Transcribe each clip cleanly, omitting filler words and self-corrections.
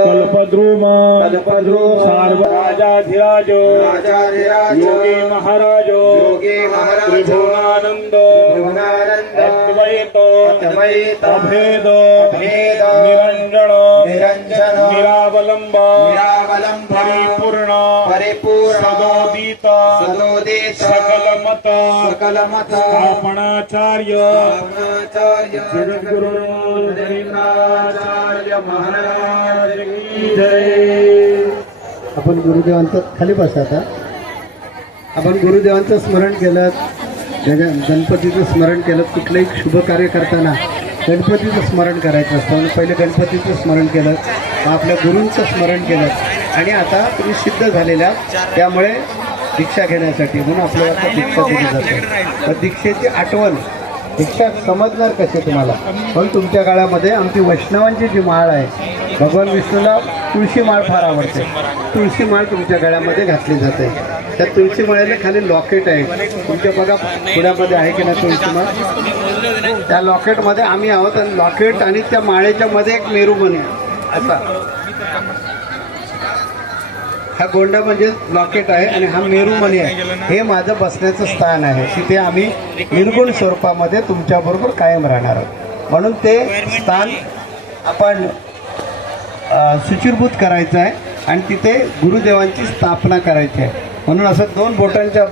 कल्पद्रुम राजाधिराज योगी महाराज त्रिभुवनानंद अद्वैत अभेद निरंजन निरावलंब परिपूर्ण सदोदित सकलमत आपणाचार्य जगद्गुरु महाराज की जय। आपण गुरुदेवांचं खाली बसा आता. आपण गुरुदेवांचं स्मरण केलं, गणपतीचं स्मरण केलं. कुठलंही शुभ कार्य करताना गणपतीचं स्मरण करायचं असतं. पहिले गणपतीचं स्मरण केलं, आपल्या गुरूंचं स्मरण केलं आणि आता तुम्ही सिद्ध झालेल्या, त्यामुळे दीक्षा घेण्यासाठी म्हणून आपल्याला आता दीक्षा दिली जाते. तर दीक्षेची आठवण, दीक्षा समजणार कसे तुम्हाला, पण तुमच्या काळामध्ये आमची वैष्णवांची जी माळ आहे, भगवान विष्णूला तुळशी माळ फार आवडते. तुळशी माळ तुमच्या गळ्यामध्ये घातली जाते. त्या तुळशी माळेला खाली लॉकेट आहे. तुमच्या बघा पुण्यामध्ये आहे की नाही तुळशी माळ, त्या लॉकेटमध्ये आम्ही आहोत. आणि लॉकेट आणि त्या माळेच्या मध्ये एक मेरूमणी असा, हा गोंडा म्हणजे लॉकेट आहे आणि हा मेरूमणी आहे. हे माझं बसण्याचं स्थान आहे. तिथे आम्ही निर्गुण स्वरूपामध्ये तुमच्याबरोबर कायम राहणार आहोत. म्हणून ते स्थान आपण शुचिरभूत करायचं आहे आणि तिथे गुरुदेवांची स्थापना करायची आहे. म्हणून असं दोन बोटांच्या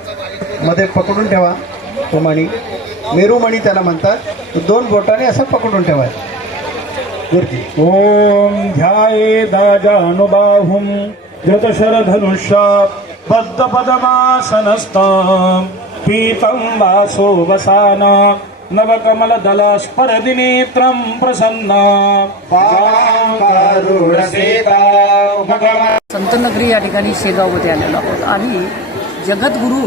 मध्ये पकडून ठेवा. तो मणी मेरूमणी त्याला म्हणतात. तो दोन बोटाने असं पकडून ठेवायचं. गुरुजी ओम ध्याये दाजानुबाहुं जतशरधनुष्या बद्धपदमासनस्थं पीतं वासो वसाना नवकमलदलस्फुरदिनेत्रं प्रसन्ना संतनगरी या ठिकाणी शेगावमध्ये आलेलो आहोत आणि जगद्गुरू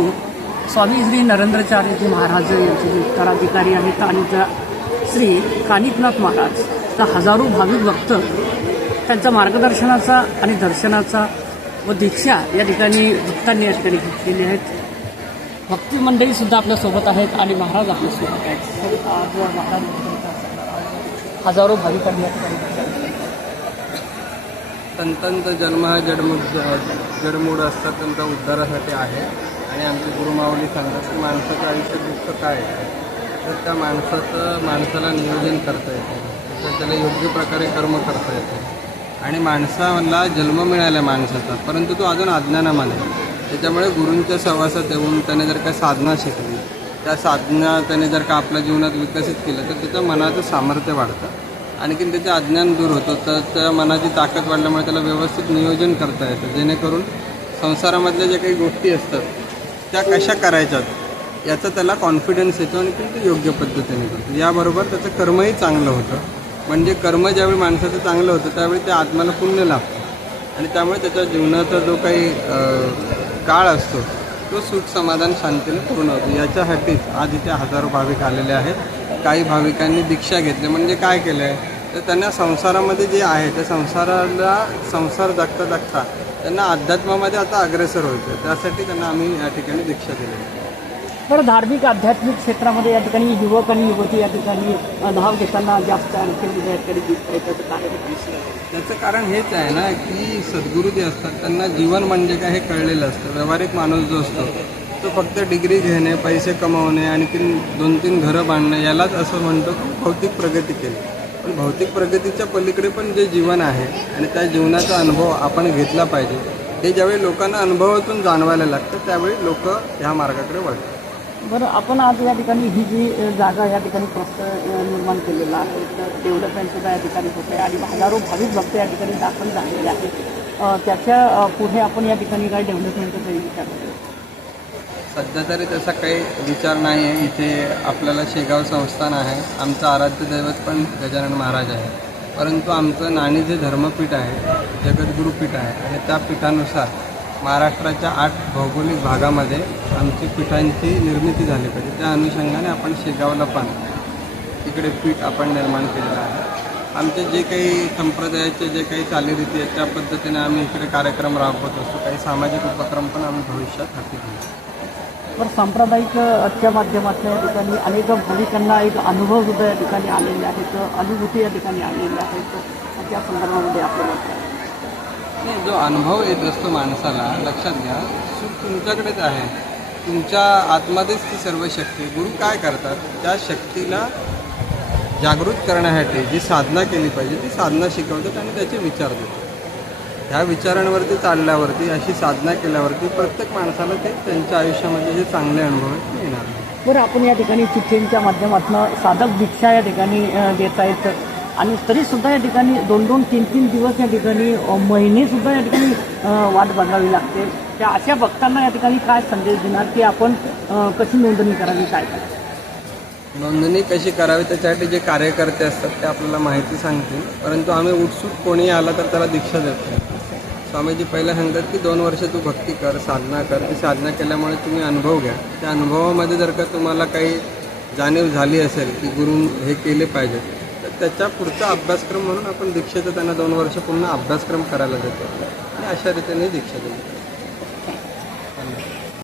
स्वामी श्री नरेंद्राचार्यजी महाराज यांचे जे उत्तराधिकारी आहेत आणि त्या श्री कानिफनाथ महाराज, तर हजारो भाविक भक्त त्यांचा मार्गदर्शनाचा आणि दर्शनाचा व दीक्षा या ठिकाणी भक्तांनी या ठिकाणी घेतलेली आहेत. भक्ती मंडळीसुद्धा आपल्यासोबत आहेत आणि महाराज आपल्यासोबत आहेत. आज महाराज हजारो भाविकांनी या ठिकाणी संतांचा जन्म हा जडमूड असतात, त्यांचा उद्धारासाठी आहे. आणि आमची गुरुमाऊली सांगतात की माणसाचं आयुष्य दुःख काय आहे, तर त्या माणसाला नियोजन करता येते, तर त्याला योग्य प्रकारे कर्म करता येते. आणि माणसाला जन्म मिळाला माणसाचा, परंतु तो अजून अज्ञानामध्ये. त्याच्यामुळे गुरूंच्या सहवासात येऊन त्याने जर का साधना शिकली, त्या साधना त्याने जर का आपल्या जीवनात विकसित केलं, तर त्याचं मनाचं सामर्थ्य वाढतं. आणखीन त्याचं अज्ञान दूर होतं. तर त्या मनाची ताकद वाढल्यामुळे त्याला व्यवस्थित नियोजन करता येतं, जेणेकरून संसारामधल्या ज्या काही गोष्टी असतात त्या कशा करायच्यात याचा त्याला कॉन्फिडन्स येतो आणि ते योग्य पद्धतीने करतो. याबरोबर त्याचं कर्मही चांगलं होतं. म्हणजे कर्म ज्यावेळी माणसाचं चांगलं होतं त्यावेळी त्या आत्म्याला पुण्य लाभतं आणि त्यामुळे त्याच्या जीवनाचा जो काही काळ असतो तो सुख समाधान शांतीने पूर्ण होतो. याच्यासाठीच आज इथे हजारो भाविक आलेले आहेत. काही भाविकांनी दीक्षा घेतली. म्हणजे काय केलं आहे, तर त्यांना संसारामध्ये जे आहे त्या संसार जगता जगता त्यांना अध्यात्मामध्ये आता अग्रेसर व्हायचं, त्यासाठी त्यांना आम्ही या ठिकाणी दीक्षा दिली. बरं, धार्मिक आध्यात्मिक क्षेत्रामध्ये या ठिकाणी युवक आणि युवती या ठिकाणी धाव घेताना जास्त आणखी या ठिकाणी दिसता येतं. त्याचं कारण हेच आहे ना की सद्गुरू जे असतात त्यांना जीवन म्हणजे काय हे कळलेलं असतं. व्यावहारिक माणूस जो असतो तो फक्त डिग्री घेणे, पैसे कमावणे, आणखीन 2-3 घरं बांधणे यालाच असं म्हणतो की भौतिक प्रगती केली. पण भौतिक प्रगतीच्या पलीकडे पण जे जीवन आहे आणि त्या जीवनाचा अनुभव आपण घेतला पाहिजे. हे ज्यावेळी लोकांना अनुभवातून जाणवायला लागतं त्यावेळी लोक ह्या मार्गाकडे वळतात. बरं, आपण आज या ठिकाणी ही जी जागा या ठिकाणी निर्माण केलेला आहे, तर डेव्हलपमेंटसुद्धा या ठिकाणी होते आणि हजारो भाविक भक्त या ठिकाणी दाखल झालेले आहेत. त्याच्या पुढे आपण या ठिकाणी काय डेव्हलपमेंटचा विचार करतो? सध्या तरी तसा काही विचार नाही आहे. इथे आपल्याला शेगाव संस्थान आहे, आमचं आराध्य दैवत पण गजानन महाराज आहे. परंतु आमचं नाणी जे धर्मपीठ आहे, जगद्गुरुपीठ आहे आणि त्या पीठानुसार महाराष्ट्राच्या 8 भौगोलिक भागामध्ये आमची पीठांची निर्मिती झाली पाहिजे. त्या अनुषंगाने आपण शेगावला पण इकडे पीठ आपण निर्माण केलेलं आहे. आमचे जे काही संप्रदायाचे जे काही चालीरीती आहेत त्या पद्धतीने आम्ही इकडे कार्यक्रम राबवत असतो. काही सामाजिक उपक्रम पण आम्ही भविष्यात हाती घेऊ. तर सांप्रदायिकच्या माध्यमातून या ठिकाणी अनेक भाविकांना एक अनुभव सुद्धा या ठिकाणी आलेले आहेत, अनुभूती या ठिकाणी आलेल्या आहेत. त्या संदर्भामध्ये आपल्याला नाही, जो अनुभव येत असतो माणसाला, लक्षात घ्या, सुख तुमच्याकडेच आहे. तुमच्या आतमध्येच ती सर्व शक्ती. गुरु काय करतात, त्या शक्तीला जागृत करण्यासाठी जी साधना केली पाहिजे ती साधना शिकवतात आणि त्याचे विचार देतात. ह्या विचारांवरती चालल्यावरती, अशी साधना केल्यावरती प्रत्येक माणसाला ते त्यांच्या आयुष्यामध्ये जे चांगले अनुभव आहेत ते येणार. बरं, आपण या ठिकाणी चिठ्ठींच्या माध्यमातून साधक दीक्षा या ठिकाणी देत आहेत आणि तरीसुद्धा या ठिकाणी 2-2, 3-3 दिवस या ठिकाणी महिनेसुद्धा या ठिकाणी वाट बघावी लागते. त्या अशा भक्तांना या ठिकाणी काय संदेश देणार की आपण कशी नोंदणी करावी, काय करावी? नोंदणी कशी करावी त्याच्यासाठी जे कार्यकर्ते असतात ते आपल्याला माहिती सांगतील. परंतु आम्ही उठसूट कोणी आला तर त्याला दीक्षा देतो. स्वामीजी पहिला सांगतात की 2 वर्ष तू भक्ती कर, साधना कर. ती साधना केल्यामुळे तुम्ही अनुभव घ्या. त्या अनुभवामध्ये जर का तुम्हाला काही जाणीव झाली असेल की गुरु हे केले पाहिजे तर त्याच्या पुढचा अभ्यासक्रम म्हणून आपण दीक्षेचा त्यांना 2 वर्ष पुन्हा अभ्यासक्रम करायला देतो आणि अशा रीतीने दीक्षा देतो.